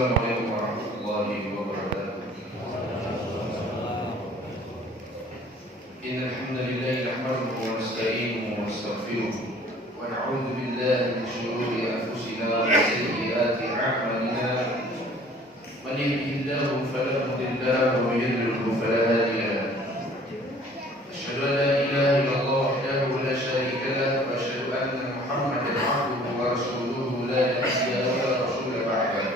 Assalamualaikum warahmatullahi wabarakatuh. Innal hamdalillah nahmaduhu wa nasta'inuhu wa nastaghfiruh wa na'udzu billahi min shururi anfusina wa sayyiati a'malina. Man yahdihillahu fala mudilla lahu wa man yudlil fala hadiya lahu. Asyhadu an la ilaha illallah wahdahu la syarika lahu wa asyhadu anna Muhammadan 'abduhu wa rasuluhu la nabiyya wa la rasula ba'dahu.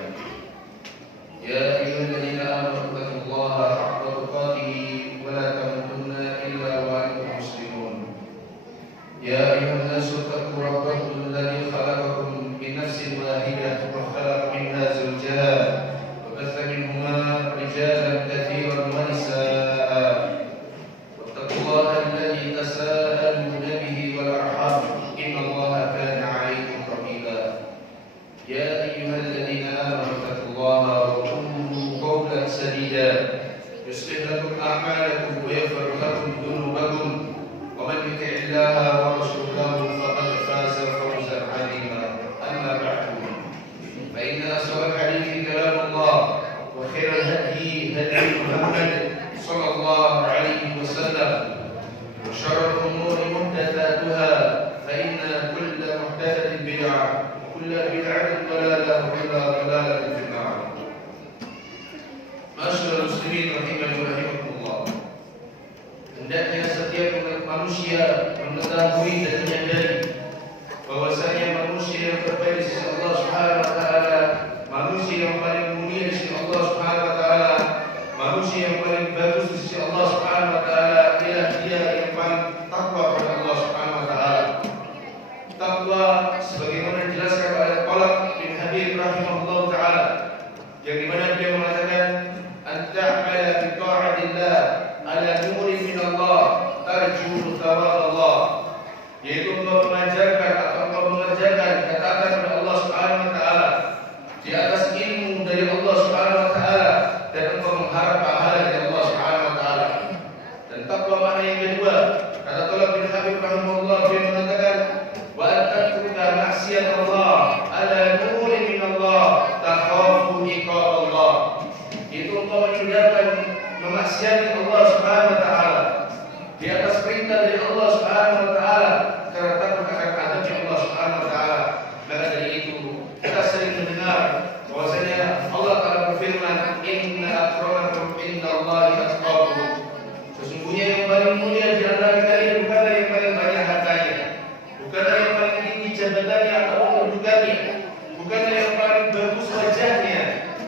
يا أيها الذين آمنوا اتقوا الله حق تقاته ولا تموتن إلا وأنتم مسلمون. يا أيها الناس اتقوا ربكم الذي خلقكم من نفس واحدة وخلق منها زوجها وبث منهما رجالا كثيرا ونساء واتقوا الله الذي تساءلون به والأرحام إن الله كان عليكم رقيبا. يا أيها الذين آمنوا اتقوا الله قولا سديدا يصلح لكم أعمالكم ويغفر لكم ذنوبكم ومن يطع الله ورسوله فقد فاز فوزا عظيما. أما بعد فإن أصدق الحديث كلام الله وخير الهدي هدي محمد صلى الله عليه وسلم وشر الأمور محدثاتها فإن كل محدثة بدعة وكل بدعة ضلالة وكل ضلالة في النار. Masyaallah muslimin rahimani wa rahimakumullah. Hendaknya setiap manusia mengetahui dan menyadari bahwasanya manusia yang terbaik di sisi Allah Subhanahu wa taala, manusia yang paling mulia di sisi Allah Subhanahu wa taala, manusia yang paling bagus di sisi Allah Subhanahu wa taala ialah dia yang paling takwa kepada Allah Subhanahu wa taala. Takwa sebagaimana dijelaskan oleh Talib bin Habib rahimahullah taala, yang dimana dia mengatakan ta'mala bi ta'atillah ala nurin min Allah tarju thawab Allah, yaitu Allah mengajarkan atau Allah mengerjakan ketaatan kepada Allah Subhanahu wa taala di atas ilmu dari Allah Subhanahu wa taala dan engkau mengharap pahala dari Allah Subhanahu wa taala. Dan takwa makna yang kedua, kata Talib bin Habib rahimahullah, dia mengatakan wa tatruka maksiat Allah ala nurin min Allah takhafu iqab Allah, itu engkau meninggalkan memaksiati Allah Subhanahu wa taala di atas perintah dari Allah Subhanahu wa taala karena takut akan adabnya Allah Subhanahu wa taala. Maka dari itu kita sering mendengar bahwasanya Allah Taala berfirman, inna akramakum indallahi atqakum, sesungguhnya yang paling mulia di antara kalian bukanlah yang paling banyak hartanya, bukanlah yang paling tinggi jabatannya atau kedudukannya, bukanlah yang paling bagus wajahnya,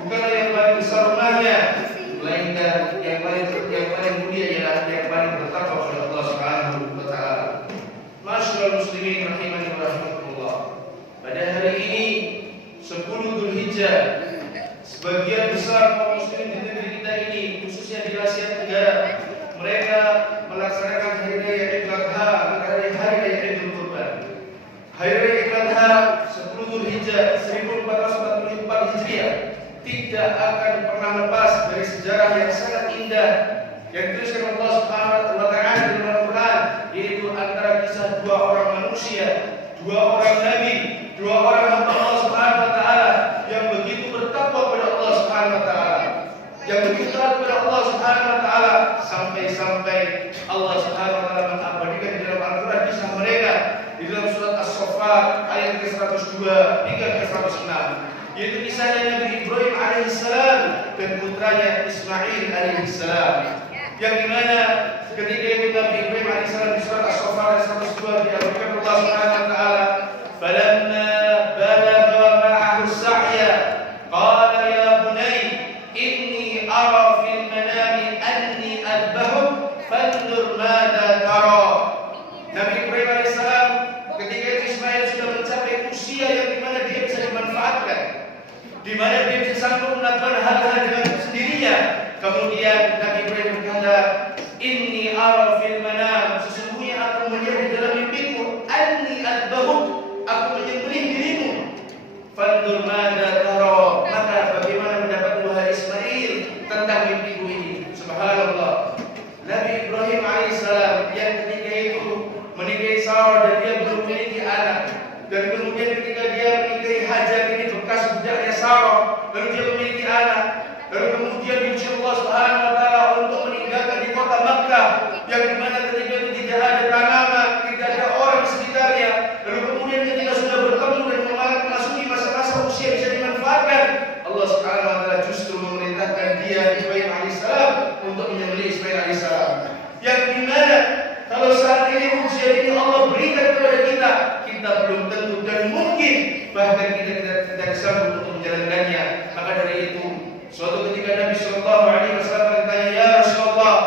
bukanlah yang paling besar rumahnya, melainkan yang paling mulia ialah yang paling bertakwa kepada Allah Subhanahu wa taala. Masyaallah muslimin rahimani wa rahimakumullah. Pada hari ini 10 Dzulhijjah, sebagian besar kaum muslimin di negeri kita ini, khususnya di Asia Tenggara, mereka melaksanakan hari raya Idul Adha, hari raya Idul Kurban. Hari raya Idul Adha 10 Dzulhijjah 1444 Hijriah tidak akan pernah lepas dari sejarah yang sangat indah yang dituliskan Allah Subhanahu wa taala di dalam Al-Qur'an, yaitu antara kisah dua orang manusia, dua orang nabi, dua orang hamba Allah Subhanahu wa taala yang begitu bertakwa kepada Allah Subhanahu wa taala, yang begitu taat kepada Allah Subhanahu wa taala sampai Allah Subhanahu wa taala mengabadikan di dalam Al-Qur'an kisah mereka di dalam surat As-Saffat ayat ke-102 hingga ke-106, yaitu kisahnya Nabi Ibrahim alaihissalam dan putranya Ismail alaihissalam, yang dimana ketika itu Nabi Ibrahim alaihissalam di surat As-Saffat ayat 102 diabadikan Allah Subhanahu wa taala, falamma balagha ma'ahu as-sa'ya qala ya bunay inni ara fil manami anni adbahuk fanzur madza tara. Nabi Ibrahim alaihissalam ketika itu Ismail sudah mencapai usia yang dimana dia bisa dimanfaatkan, di mana dia bisa sanggup melakukan hal-hal dengan sendirinya. Kemudian Nabi Ibrahim berkata, inni ara fil manam, sesungguhnya aku melihat di dalam mimpiku, anni adbahuk, aku menyembelih dirimu. Fanzur madza tara, maka bagaimana pendapat wahai Ismail tentang mimpiku ini? Subhanallah. Nabi Ibrahim alaihissalam yang ketika itu menikahi Sarah dan dia belum memiliki anak, dan kemudian ketika dia menikahi Hajar ini bekas budaknya Sarah, lalu dia memiliki anak, lalu kemudian diuji Allah Subhanahu wa taala untuk meninggalkan di kota Makkah yang dimana ketika itu tidak ada tanaman, tidak ada orang di sekitarnya. Lalu kemudian ketika sudah bertemu dan memasuki masa-masa usia bisa dimanfaatkan, Allah Subhanahu wa taala justru memerintahkan dia Ibrahim alaihissalam untuk menyembelih Ismail alaihissalam. Yang dimana kalau saat ini ujian ini Allah berikan kepada kita, kita belum tentu dan mungkin bahkan kita tidak sanggup untuk menjalankannya. Maka dari itu, suatu ketika Nabi Sallallahu Alaihi Wasallam bertanya, ya Rasulullah,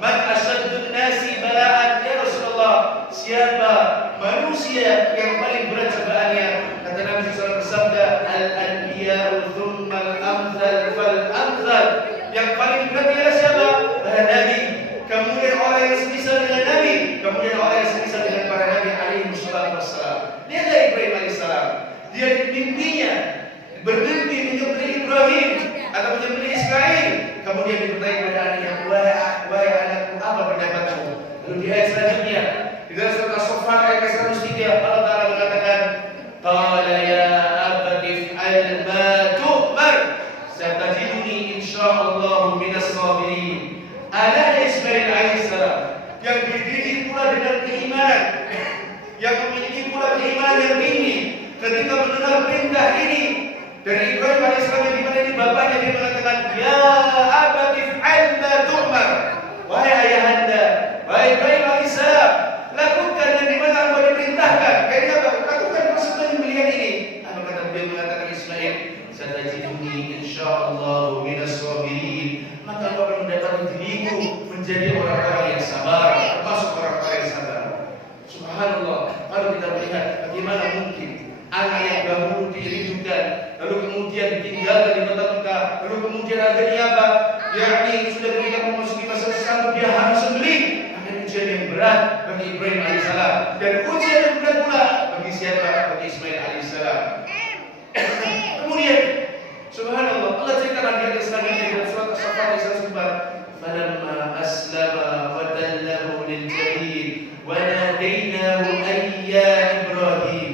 man asyaddun nasi bala'an, ya Rasulullah, siapa manusia yang paling berat cobaannya? Kata Nabi SAW bersabda, al-anbiya'u thumma al-amthal fal-amthal. Yang paling berat ialah siapa? Nabi. Kemudian orang yang semisal dengan Nabi, kemudian orang yang semisal dengan para Nabi alaihi wassalam. Lihatlah Ibrahim alaihissalam. Dia mimpinya bermimpi menyembelih Ibrahim atau menyembelih Ismail. Kemudian bertanya kepada anaknya, wahai anakku, apa pendapatmu? Lalu di ayat selanjutnya, di dalam surat As-Saffat ayat 103, Allah Taala mengatakan, qala ya abati if'al ma tu'mar, satajiduni insyaallah minas sabirin. Anaknya Ismail alaihissalam yang dididik pula dengan keimanan, yang memiliki pula keimanan yang tinggi, ketika mendengar perintah ini dari Ibrahim alaihissalam yang dimana ini bapaknya, dia mengatakan, ya abati if'al ma tu'mar, wahai ayahanda, wahai Ibrahim alaihissalam, lakukan yang dimana engkau diperintahkan. Kayaknya apa? Lakukan proses penyembelihan ini. Apa kata beliau? Mengatakan Ismail, satajiduni insyaallah minas sabirin, maka engkau akan mendapati diriku menjadi orang-orang yang sabar, termasuk orang-orang yang sabar. Subhanallah, kalau kita melihat bagaimana mungkin anak yang dahulu dirindukan, lalu kemudian ditinggalkan di kota Mekah, lalu kemudian akhirnya apa? Yakni sudah ketika memasuki masa sesambung dia harus sembelih. Akhirnya ujian yang berat bagi Ibrahim alaihissalam, dan ujian yang berat pula bagi siapa? Bagi Ismail alaihissalam. Kemudian subhanallah, Allah ceritakan di ayat selanjutnya dalam surat As-Saffat ayat 104, falamma aslama wa tallahu lil jabin wa nadainahu ayya Ibrahim.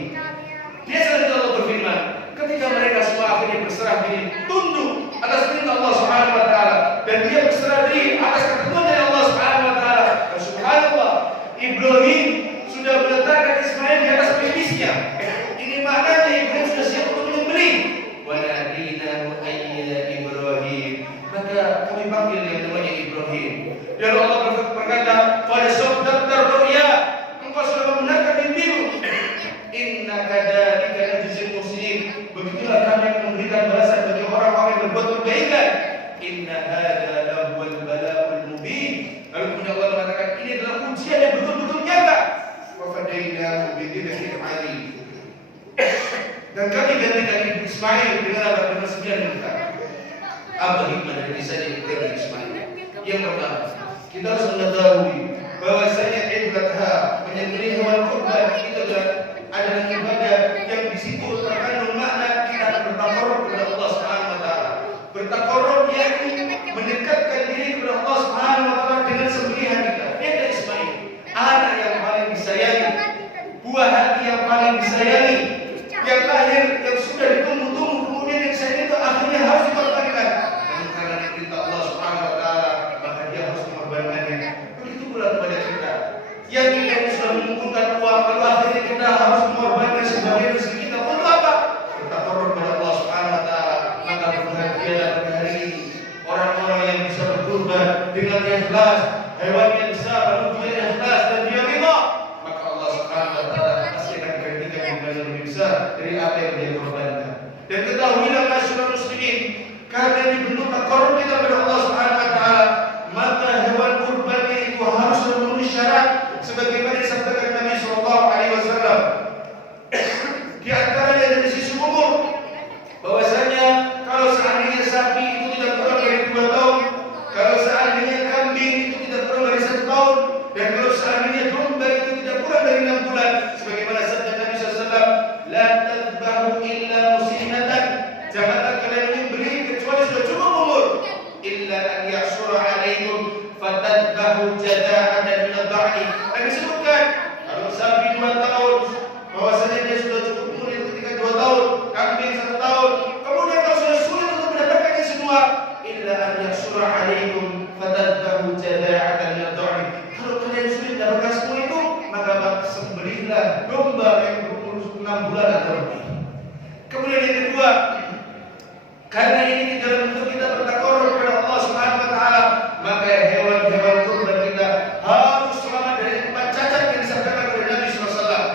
Dia selanjutnya Allah berfirman, ketika mereka semua akhirnya berserah diri, tunduk atas perintah Allah Subhanahu wa taala, dan dia berserah diri atas ketentuan dari Allah Subhanahu wa taala. Dan subhanallah, Ibrahim sudah meletakkan Ismail di atas pelipisnya. Ini maknanya Ibrahim sudah siap untuk menyembelih. Wa nadainahu ayya Ibrahim, maka kami panggil yang namanya Ibrahim. Dan Allah berkata, qad saddaqta ru'ya, engkau sudah membenarkan mimpimu. Inna kadzalika najzil muhsinin, begitulah kami akan memberikan balasan bagi orang-orang yang berbuat kebaikan. Inna hadza lahuwal bala'ul mubin. Lalu kemudian Allah mengatakan, ini adalah ujian yang betul-betul nyata. Wa fadainahu bidzikrin 'alim. Dan kami gantikan Ismail dengan apa? Dengan 9 unta. Apa hikmah dari kisah Ibrahim dan Ismail? Yang pertama, kita harus mengetahui bahwasanya Idul Adha, menyembelih hewan kurban, itu adalah ibadah yang di situ terkandung makna kita akan bertakarrub kepada Allah Subhanahu wa taala. Bertakarrub yakni mendekatkan diri kepada Allah Subhanahu wa taala dengan sembelihan kita. Ini Ismail, anak yang paling disayangi, buah hati yang paling disayangi, yang lahir, yang sudah ditunggu-tunggu, kemudian yang saya itu akhirnya harus dikorbankan. Dan karena perintah Allah Subhanahu wa taala, maka dia harus mengorbankannya. Begitu pula kepada kita yang kita sudah mengumpulkan uang, lalu akhirnya kita harus mengorbankan sebagian rezeki kita untuk apa? Bertakarrub kepada Allah Subhanahu wa taala. Maka berbahagialah pada hari ini orang-orang yang bisa berkurban dengan ikhlas, hewannya besar, lalu dia ikhlas dan dia ridha, maka Allah Subhanahu wa taala pasti akan gantikan yang lebih besar dari apa yang dia korbankan. Dan ketahuilah masyarakat muslimin, karena ini bentuk takarrub kita kepada Allah Subhanahu wa taala, maka hewan kurbannya itu harus memenuhi syarat sebagaimana disabdakan Nabi Sallallahu Alaihi Wasallam. Di antaranya dari sisi umur, bahwasanya kalau seandainya sapi itu tidak kurang dari 2 tahun, kalau seandainya kambing itu tidak usra alaikum fatadbahu jada'atan min ad-dha'i. Kalau kalian sulit mendapatkan semua itu, maka sembelihlah domba yang berumur 6 bulan atau lebih. Kemudian yang kedua, karena ini di dalam bentuk kita bertakarrub kepada Allah Subhanahu wa taala, maka hewan-hewan kurban kita harus selamat dari 4 cacat yang disabdakan oleh Nabi sallallahu alaihi wasallam.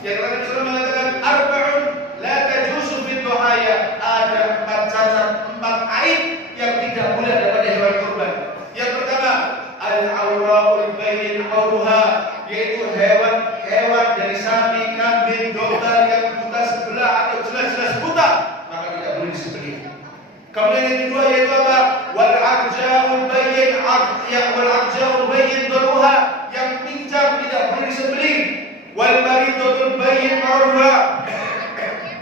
Yang Nabi sallallahu mengatakan arba'un la tajuzu fid duhaya, ada 4 cacat, 4 aib yang tidak boleh ada pada hewan kurban. Yang pertama, al-awra'ul bayyin auruha, yaitu hewan dari sapi, kambing, domba yang buta sebelah atau jelas-jelas buta, maka tidak boleh disembelih. Kemudian yang kedua yaitu apa? Wal arja'ul bayyin wal arja'ul bayyin daruha, yang pincang tidak boleh disembelih. Wal maridatul bayyin auruha.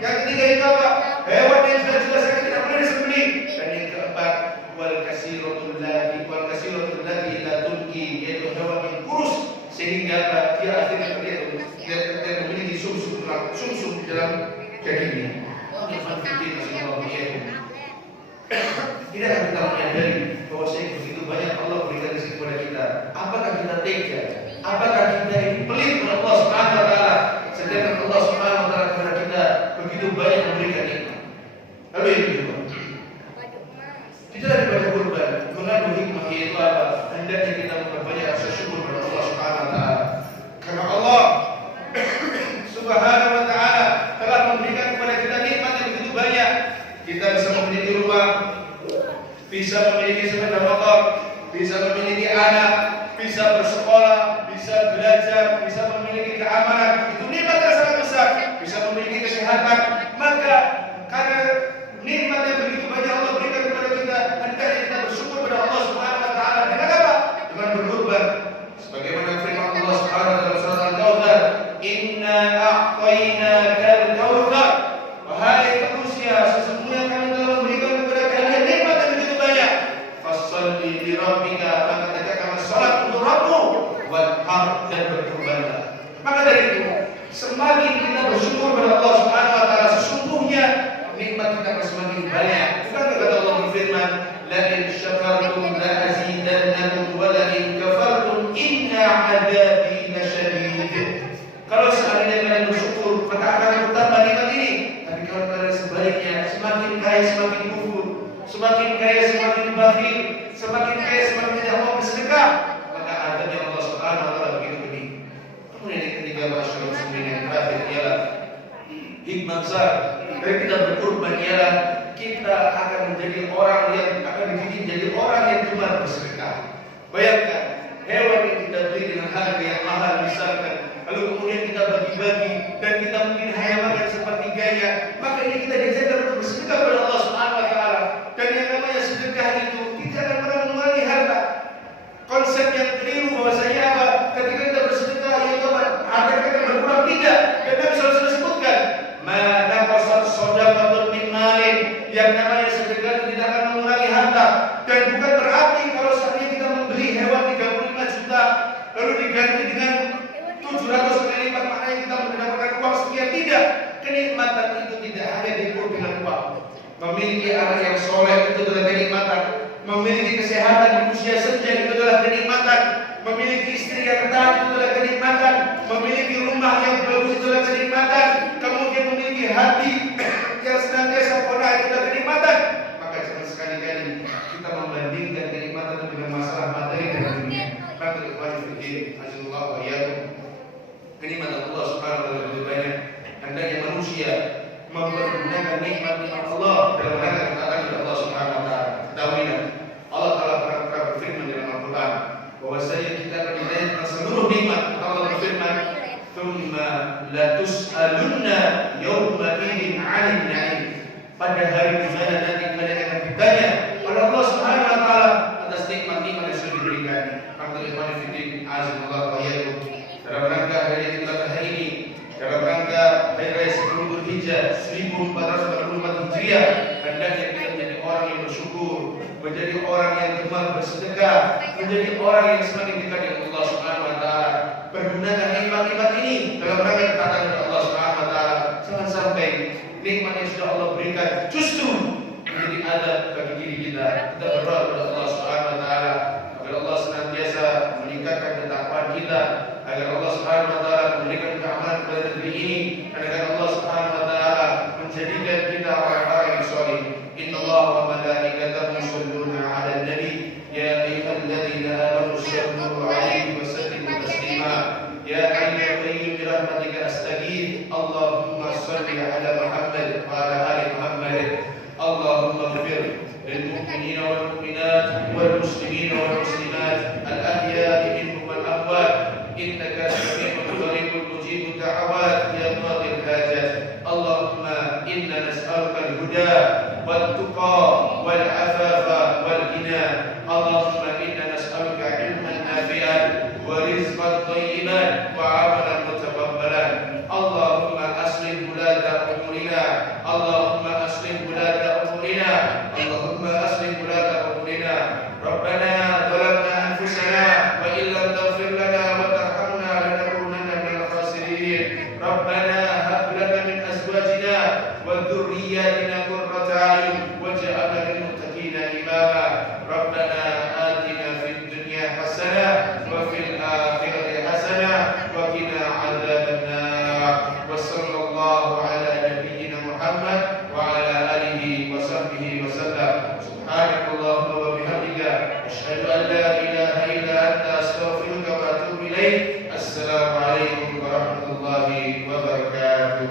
Yang ketiga itu apa? Hewan yang sudah jelas tidak boleh disembelih. Dan yang keempat, wal kasiratul lati la tulki, yaitu hewan yang kurus sehingga dia akhirnya dia memiliki sumsum di dalam dagingnya. Tidakkah kita menyadari bahwa begitu banyak Allah berikan rezeki kepada kita? Apakah kita tega? Apakah kita ini pelit kepada Allah Subhanahu wa taala? Sedangkan Allah Subhanahu wa taala kepada kita begitu banyak memberikan nikmat. Lalu yang kedua, di dalam ibadah kurban mengandung hikmah, yaitu apa? Hendaknya kita memperbanyak rasa syukur kepada Allah Subhanahu wa taala. Karena Allah Subhanahu wa taala telah memberikan kepada kita nikmat yang begitu banyak. Kita bisa memiliki rumah, bisa memiliki sepeda motor, bisa memiliki anak, bisa bersekolah, bisa belajar, bisa memiliki keamanan. Itu nikmat yang sangat besar. Bisa memiliki kesehatan. Maka karena nikmat yang begitu banyak Allah berikan kepada kita, hendaknya kita bersyukur kepada Allah Subhanahu wa taala. Dengan apa? Dengan berkurban. Sebagaimana firman Allah Subhanahu wa taala dalam surat Al-Kautsar, "Inna a'tainakal kautsar." Wahai manusia, sesungguhnya kami telah memberikan kepada kalian nikmat yang begitu banyak. Fasholli li rabbika, maka tegakkanlah salat untuk Rabbmu, wanhar, dan berkurbanlah. Maka dari itu, semakin kita bersyukur kepada Allah Subhanahu wa taala, sesungguhnya nikmat kita akan semakin banyak. Bukan kata Allah berfirman, "La in syakartum la azidannakum wa la in kafartum inna 'adzabi lasyadid." Kalau seandainya kalian bersyukur, maka akan bertambah nikmat ini. Tapi kalau kalian sebaliknya, semakin kaya semakin kufur, semakin kaya semakin bakhil, semakin kaya semakin tidak mau bersedekah, maka adabnya Allah Subhanahu wa taala begitu pedih. Kemudian yang ketiga, masyaallah muslimin, yang terakhir ialah hikmah besar dari kita berkurban ialah kita akan menjadi orang yang akan dididik menjadi orang yang gemar bersedekah. Bayangkan hewan yang kita beli dengan harga yang mahal misalkan, lalu kemudian kita bagi-bagi dan kita mungkin hayawakan sepertiganya, maka ini kita diajarkan untuk bersedekah kepada Allah Subhanahu wa taala. Dan yang namanya sedekah itu tidak akan pernah mengurangi harta. Konsep yang keliru bahwasanya apa? Ketika kita bersedekah itu apa? Harta kita berkurang, tidak. Dan Nabi SAW sebutkan, "Ma naqasat shadaqatun min malin." Yang namanya sedekah itu tidak akan mengurangi harta. Dan bukan berarti kalau seandainya kita membeli hewan 35 juta lalu diganti dengan 700 kali lipat, maknanya kita mendapatkan uang sekian. Tidak. Kenikmatan itu tidak hanya diukur dengan uang. Memiliki anak yang soleh itu adalah kenikmatan. Memiliki kesehatan di usia senja itu adalah kenikmatan. Memiliki istri yang taat itu adalah kenikmatan. Memiliki rumah yang bagus itu adalah kenikmatan. Kemudian memiliki hati yang senantiasa qanaah itu adalah kenikmatan. Maka jangan sekali-kali kita membandingkan kenikmatan itu dengan masalah materi dan dunia. Maka ikhwan fillah, azza wa jalla, kenikmatan Allah Subhanahu wa taala lebih banyak. Hendaknya manusia mempergunakan nikmat-nikmat Allah dalam rangka ketaatan kepada Allah Subhanahu wa taala. Ketahuilah, Allah Taala pernah berfirman dalam Al-Qur'an bahwasanya kita akan ditanya tentang seluruh nikmat. Allah berfirman, "Tsumma la tus'alunna yawma idzin 'anil na'im." Pada hari di mana nanti kalian akan ditanya oleh Allah Subhanahu wa taala atas nikmat-nikmat yang sudah diberikan. Maka ikhwan fillah, azza wa jalla, dalam rangka hari hari ini, dalam rangka hari raya 10 Dzulhijjah 1444 Hijriah, hendaknya kita menjadi orang yang bersyukur, menjadi orang yang gemar bersedekah, menjadi orang yang semakin dekat dengan Allah Subhanahu wa taala. Pergunakan nikmat-nikmat ini dalam rangka ketaatan kepada Allah Subhanahu wa taala. Jangan sampai nikmat yang sudah Allah berikan justru menjadi adab bagi diri kita. kita. Kita berdoa kepada Allah Subhanahu wa taala agar Allah senantiasa meningkatkan ketakwaan kita, agar Allah Subhanahu wa taala memberikan keamanan kepada negeri ini, dan agar Allah Subhanahu wa taala menjadikan kita orang-orang yang saleh. Innallaha wa malaikatahu yusholluna 'alan nabi ya ayyuhalladzina amanu shallu 'alaihi wa sallimu taslima. Ya hayyu ya qayyum bi rahmatika astaghith. Allahumma shalli 'ala Muhammad wa 'ala ali Muhammad. Allahumma ighfir للمؤمنين والمؤمنات والمسلمين والمسلمات الأحياء منهم والأموات إنك سميع قريب مجيب الدعوات يا قاضي الحاجات. اللهم إنا نسألك الهدى والتقى والعفاف والغنى. اللهم إنا نسألك علما نافعا ورزقا طيبا وعملا متقبلا. اللهم أصلح ولاة أمورنا. اللهم أصلح ولاة أمورنا. اللهم أصلح ولاة أمورنا. ربنا ظلمنا أنفسنا وإن لم تغفر لنا وترحمنا لنكونن من الخاسرين. ربنا هب لنا من أزواجنا وذرياتنا قرة أعين واجعلنا للمتقين إماما. ربنا آتنا في الدنيا حسنة وفي الآخرة حسنة وقنا عذاب النار. وصلى الله على نبينا محمد وعلى آله وصحبه وسلم. سبحانك اللهم وبحمدك أشهد أن لا إله إلا أنت أستغفرك وأتوب إليك. السلام عليكم ورحمة الله وبركاته.